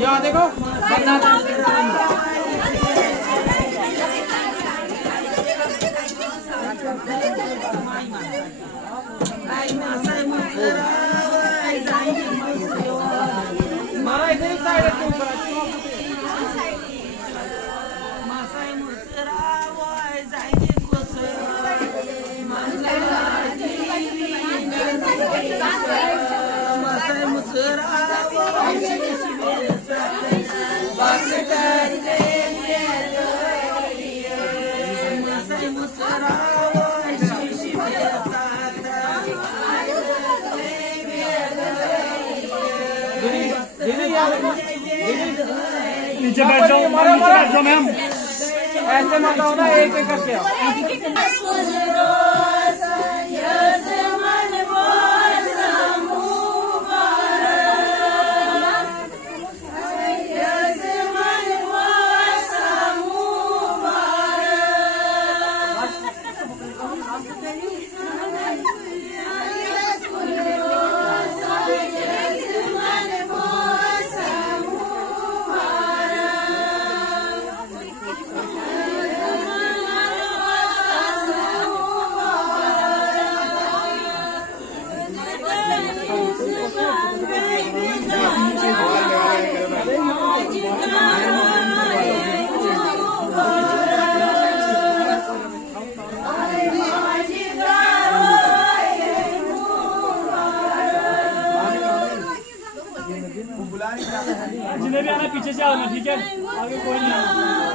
यहाँ देखो मारा इधर ही साइड के ऊपर नीचे बैठ जाओ मैम। ऐसे मत आओ ना, एक एक करके आओ। जिन्हें भी आना पीछे से आओ ना, ठीक है? आगे कोई नहीं आना।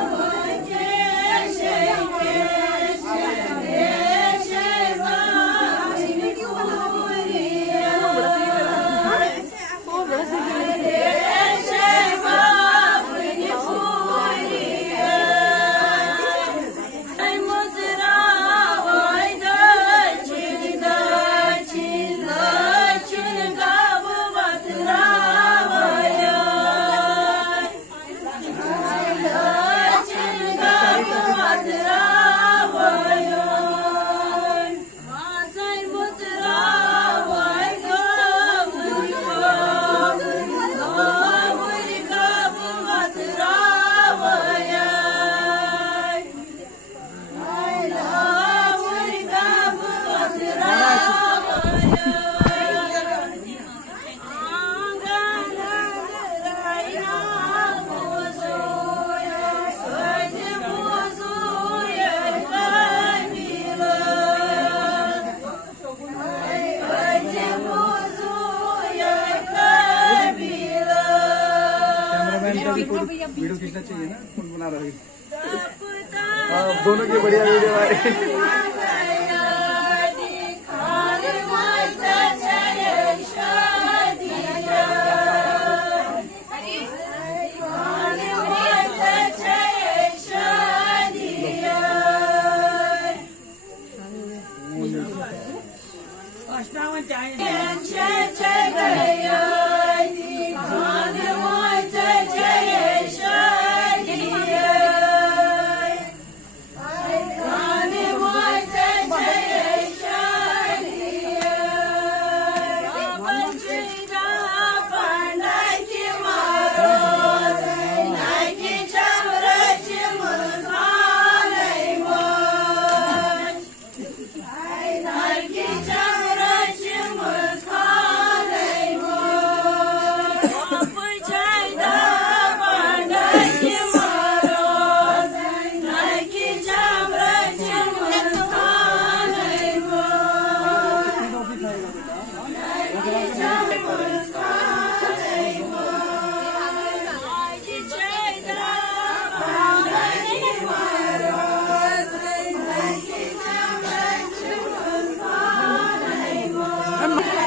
वीडियो खींचना चाहिए ना, फोन बना रहा है। दोनों की बढ़िया वीडियो आ रही है। I'm